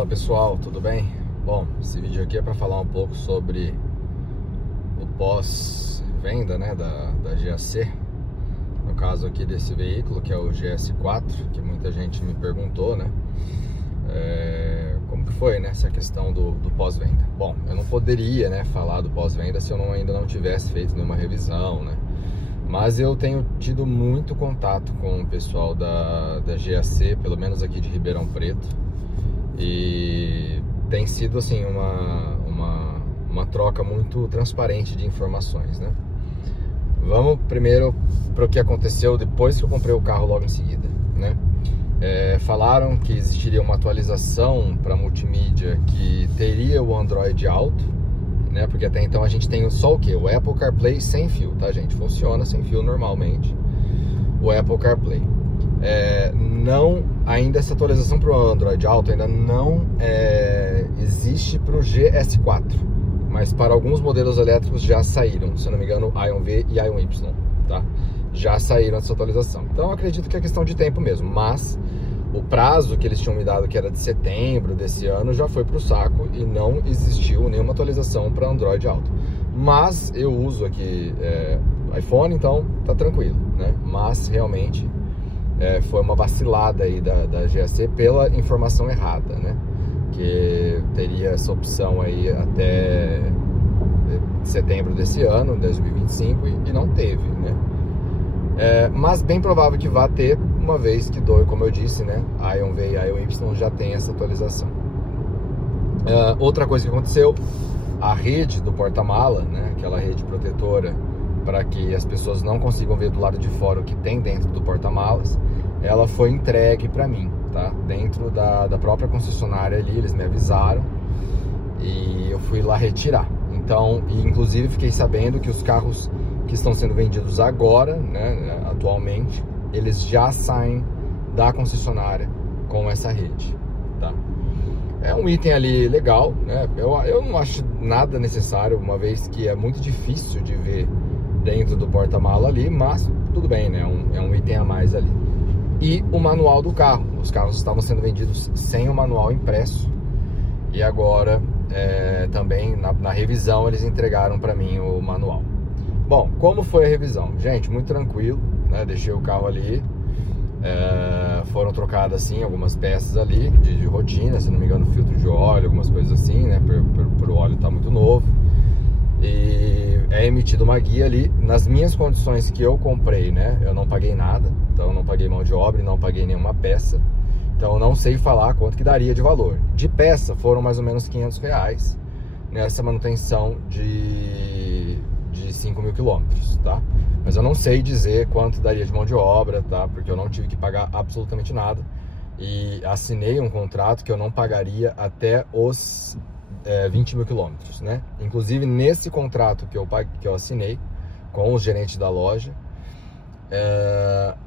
Fala pessoal, tudo bem? Bom, esse vídeo aqui é para falar um pouco sobre o pós-venda, né, da GAC. No caso aqui desse veículo, que é o GS4, que muita gente me perguntou, né? Como que foi, né, essa questão do pós-venda? Bom, eu não poderia, né, falar do pós-venda se eu ainda não tivesse feito nenhuma revisão, né? Mas eu tenho tido muito contato com o pessoal da GAC, pelo menos aqui de Ribeirão Preto. E tem sido assim uma troca muito transparente de informações, né? Vamos primeiro para o que aconteceu depois que eu comprei o carro logo em seguida, né? Falaram que existiria uma atualização para multimídia que teria o Android Auto, né? Porque até então a gente tem só o quê? O Apple CarPlay sem fio, tá, gente? Funciona sem fio normalmente, o Apple CarPlay. Ainda essa atualização para o Android Auto ainda não existe para o GS4, mas para alguns modelos elétricos já saíram, se eu não me engano, Ion V e Ion Y, tá? Já saíram essa atualização. Então eu acredito que é questão de tempo mesmo, mas o prazo que eles tinham me dado, que era de setembro desse ano, já foi para o saco e não existiu nenhuma atualização para Android Auto. Mas eu uso aqui iPhone, então tá tranquilo, né? Mas realmente foi uma vacilada aí da GAC pela informação errada, né? Que teria essa opção aí até setembro desse ano, 2025, e não teve, né? Mas bem provável que vá ter, uma vez que, como eu disse, né, Ion V e Ion Y já tem essa atualização. Outra coisa que aconteceu, a rede do porta-mala, né, aquela rede protetora para que as pessoas não consigam ver do lado de fora o que tem dentro do porta-malas, ela foi entregue para mim, tá? Dentro da própria concessionária ali, eles me avisaram e eu fui lá retirar. Então, e inclusive fiquei sabendo que os carros que estão sendo vendidos agora, né, atualmente, eles já saem da concessionária com essa rede, tá? É um item ali legal, né? Eu não acho nada necessário, uma vez que é muito difícil de ver dentro do porta-mala ali, mas tudo bem, né? É um item a mais ali. E o manual do carro. Os carros estavam sendo vendidos sem o manual impresso. E agora, também na revisão, eles entregaram para mim o manual. Bom, como foi a revisão? Gente, muito tranquilo, né? Deixei o carro ali. Foram trocadas, assim, algumas peças ali de rotina, se não me engano, filtro de óleo, algumas coisas assim, né? Por o óleo estar muito novo. E é emitida uma guia ali nas minhas condições que eu comprei, né? Eu não paguei nada, então eu não paguei mão de obra e não paguei nenhuma peça. Então eu não sei falar quanto que daria de valor. De peça foram mais ou menos R$500 nessa manutenção de 5.000 quilômetros, tá? Mas eu não sei dizer quanto daria de mão de obra, tá? Porque eu não tive que pagar absolutamente nada. E assinei um contrato que eu não pagaria até os 20.000 quilômetros, né? Inclusive nesse contrato que eu assinei com os gerentes da loja,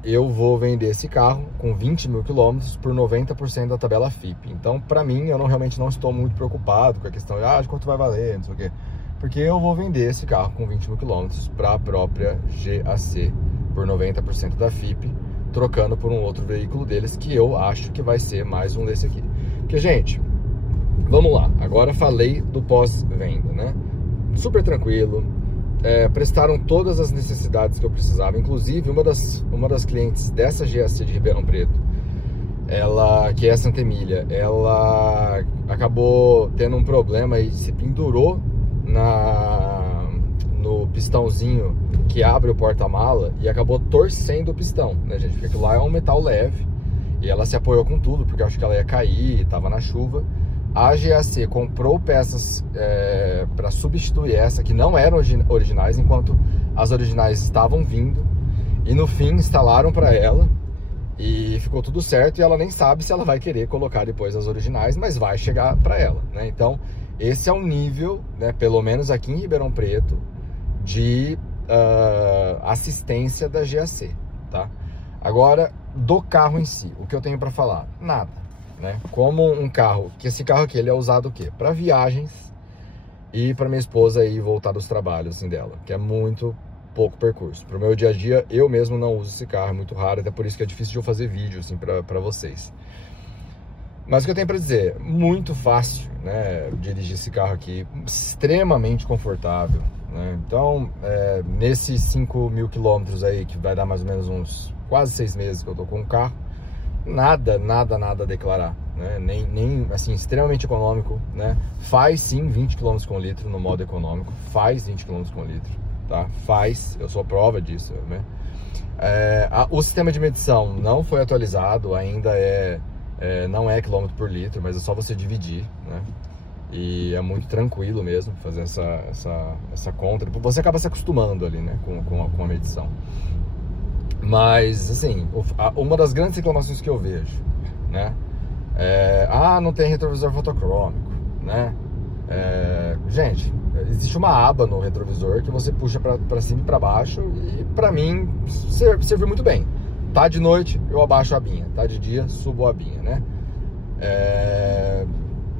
eu vou vender esse carro com 20.000 quilômetros por 90% da tabela FIP. Então, para mim, eu realmente não estou muito preocupado com a questão de quanto vai valer, não sei o quê. Porque eu vou vender esse carro com 20.000 quilômetros para a própria GAC por 90% da FIP, trocando por um outro veículo deles que eu acho que vai ser mais um desse aqui. Porque, gente, vamos lá. Agora falei do pós-venda, né? Super tranquilo. Prestaram todas as necessidades que eu precisava. Inclusive, uma das clientes dessa GAC de Ribeirão Preto, que é a Santa Emília, ela acabou tendo um problema e se pendurou no pistãozinho que abre o porta-mala e acabou torcendo o pistão, né, gente? Porque aquilo lá é um metal leve e ela se apoiou com tudo, porque eu acho que ela ia cair, estava na chuva. A GAC comprou peças para substituir essa, que não eram originais, enquanto as originais estavam vindo. E no fim instalaram para ela e ficou tudo certo. E ela nem sabe se ela vai querer colocar depois as originais, mas vai chegar para ela, né? Então esse é um nível, né, pelo menos aqui em Ribeirão Preto, de assistência da GAC, tá? Agora, do carro em si, o que eu tenho para falar? Nada. Né? Como um carro, que esse carro aqui ele é usado o quê? Para viagens e para minha esposa ir voltar dos trabalhos assim, dela, que é muito pouco percurso. Para o meu dia a dia, eu mesmo não uso esse carro, é muito raro, até por isso que é difícil de eu fazer vídeo assim para vocês. Mas o que eu tenho para dizer, muito fácil, né, dirigir esse carro aqui, extremamente confortável, né? Então, nesses 5.000 quilômetros aí, que vai dar mais ou menos uns quase 6 meses que eu tô com o carro, nada a declarar, né? Nem assim, extremamente econômico, né? Faz sim 20 quilômetros com litro no modo econômico, faz 20 quilômetros com litro, tá? Faz, eu sou prova disso, né? O sistema de medição não foi atualizado, ainda não é quilômetro por litro, mas é só você dividir, né? E é muito tranquilo mesmo fazer essa conta. Você acaba se acostumando ali, né, com a medição. Mas, assim, uma das grandes reclamações que eu vejo, né, não tem retrovisor fotocrômico, né? Gente, existe uma aba no retrovisor que você puxa para cima e para baixo e para mim serviu muito bem. Tá de noite, eu abaixo a abinha. Tá de dia, subo a abinha, né?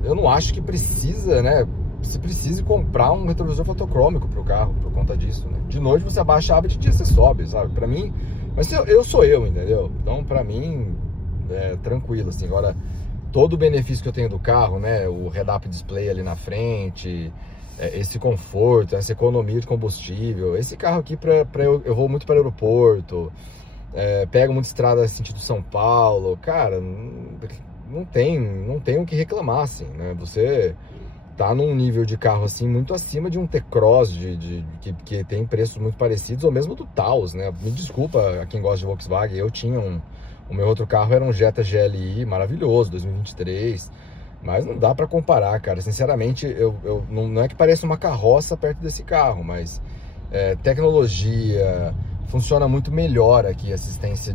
Eu não acho que precisa, né? Você precise comprar um retrovisor fotocrômico pro carro por conta disso, né? De noite você abaixa a aba, de dia você sobe, sabe? Para mim, mas eu sou eu, entendeu? Então, para mim, tranquilo, assim. Agora, todo o benefício que eu tenho do carro, né? O head-up display ali na frente, esse conforto, essa economia de combustível. Esse carro aqui, eu vou muito para aeroporto, pego muito estrada sentido São Paulo. Cara, não tem o que reclamar, assim, né? Você tá num nível de carro, assim, muito acima de um T-Cross, que tem preços muito parecidos, ou mesmo do Taos, né? Me desculpa a quem gosta de Volkswagen, o meu outro carro era um Jetta GLI maravilhoso, 2023, mas não dá para comparar, cara. Sinceramente, não é que pareça uma carroça perto desse carro, mas tecnologia, funciona muito melhor aqui, assistência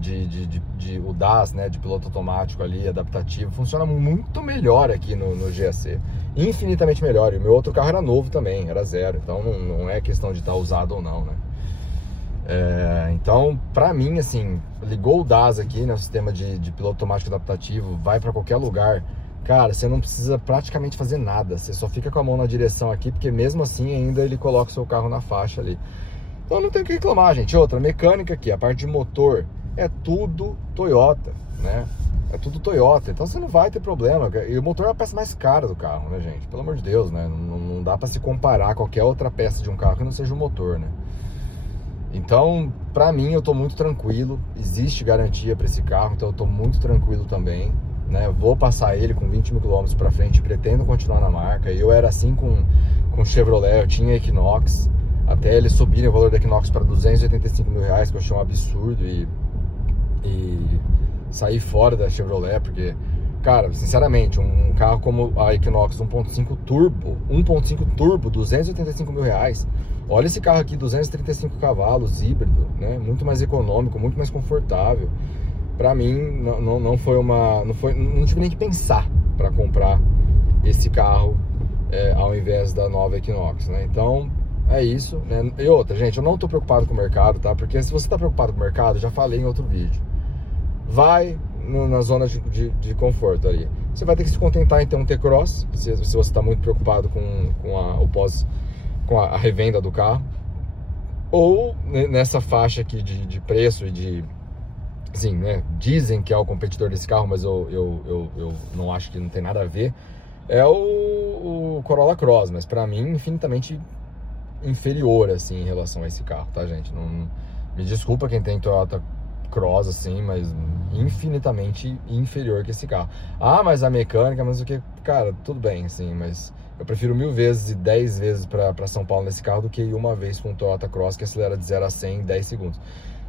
o DAS, né, de piloto automático ali, adaptativo, funciona muito melhor aqui no GAC, infinitamente melhor. E o meu outro carro era novo também, era zero, então não é questão de estar usado ou não, né? Então, pra mim, assim, ligou o DAS aqui, né, o sistema de piloto automático adaptativo, vai pra qualquer lugar, cara, você não precisa praticamente fazer nada, você só fica com a mão na direção aqui, porque mesmo assim ainda ele coloca o seu carro na faixa ali. Então não tem o que reclamar, gente. Outra, mecânica aqui, a parte de motor, é tudo Toyota, né? É tudo Toyota, então você não vai ter problema. E o motor é a peça mais cara do carro, né, gente? Pelo amor de Deus, né? Não dá pra se comparar a qualquer outra peça de um carro que não seja o motor, né? Então, pra mim, eu tô muito tranquilo. Existe garantia pra esse carro, então eu tô muito tranquilo também, né? Eu vou passar ele com 20 mil quilômetros pra frente, pretendo continuar na marca. Eu era assim com Chevrolet, eu tinha Equinox, até eles subirem o valor da Equinox para 285 mil reais, que eu achei um absurdo, e sair fora da Chevrolet, porque, cara, sinceramente, um carro como a Equinox 1.5 turbo, 285 mil reais. Olha esse carro aqui, 235 cavalos, híbrido, né? Muito mais econômico, muito mais confortável. Pra mim, não foi uma... Não tive nem que pensar para comprar esse carro ao invés da nova Equinox, né? Então, é isso, né? E outra, gente, eu não tô preocupado com o mercado, tá? Porque se você tá preocupado com o mercado, já falei em outro vídeo, vai na zona de conforto ali. Você vai ter que se contentar em ter um T-Cross, se você está muito preocupado com a revenda do carro, ou nessa faixa aqui de preço e assim, né, dizem que é o competidor desse carro, mas eu não acho que não tem nada a ver, é o Corolla Cross, mas para mim infinitamente inferior, assim, em relação a esse carro, tá, gente? Me desculpa quem tem Toyota Cross, assim, mas infinitamente inferior que esse carro. Ah, mas a mecânica, mas o que... Cara, tudo bem, assim, mas eu prefiro 1000 vezes e 10 vezes pra São Paulo nesse carro do que ir uma vez com o Toyota Cross que acelera de 0 a 100 em 10 segundos.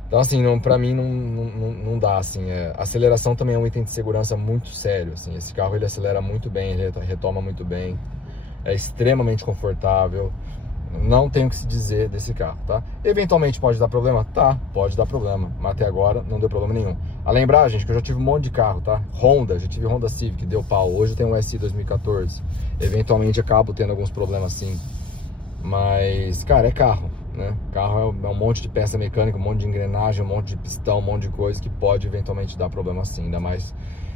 Então, assim, pra mim não dá, assim. Aceleração também é um item de segurança muito sério, assim. Esse carro, ele acelera muito bem, ele retoma muito bem, é extremamente confortável. Não tenho o que se dizer desse carro, tá? Eventualmente pode dar problema? Tá, pode dar problema, mas até agora não deu problema nenhum. A lembrar, gente, que eu já tive um monte de carro, tá? Já tive Honda Civic, deu pau. Hoje eu tenho um SI 2014. Eventualmente acabo tendo alguns problemas sim. Mas, cara, é carro, né? Carro é um monte de peça mecânica, um monte de engrenagem, um monte de pistão, um monte de coisa que pode eventualmente dar problema sim, ainda mais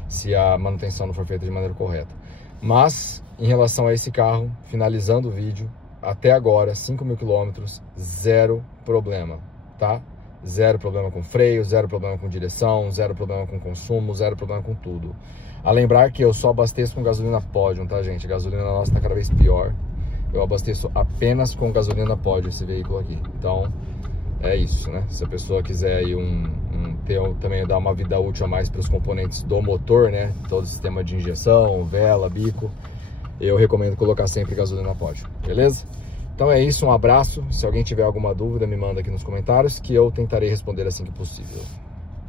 se a manutenção não for feita de maneira correta. Mas, em relação a esse carro, finalizando o vídeo, até agora, 5.000 quilômetros, zero problema, tá? Zero problema com freio, zero problema com direção, zero problema com consumo, zero problema com tudo. A lembrar que eu só abasteço com gasolina Podium, tá, gente? A gasolina nossa tá cada vez pior. Eu abasteço apenas com gasolina Podium esse veículo aqui. Então, é isso, né? Se a pessoa quiser aí também dar uma vida útil a mais para os componentes do motor, né? Todo o sistema de injeção, vela, bico, eu recomendo colocar sempre gasolina Podium, beleza? Então é isso, um abraço. Se alguém tiver alguma dúvida, me manda aqui nos comentários que eu tentarei responder assim que possível.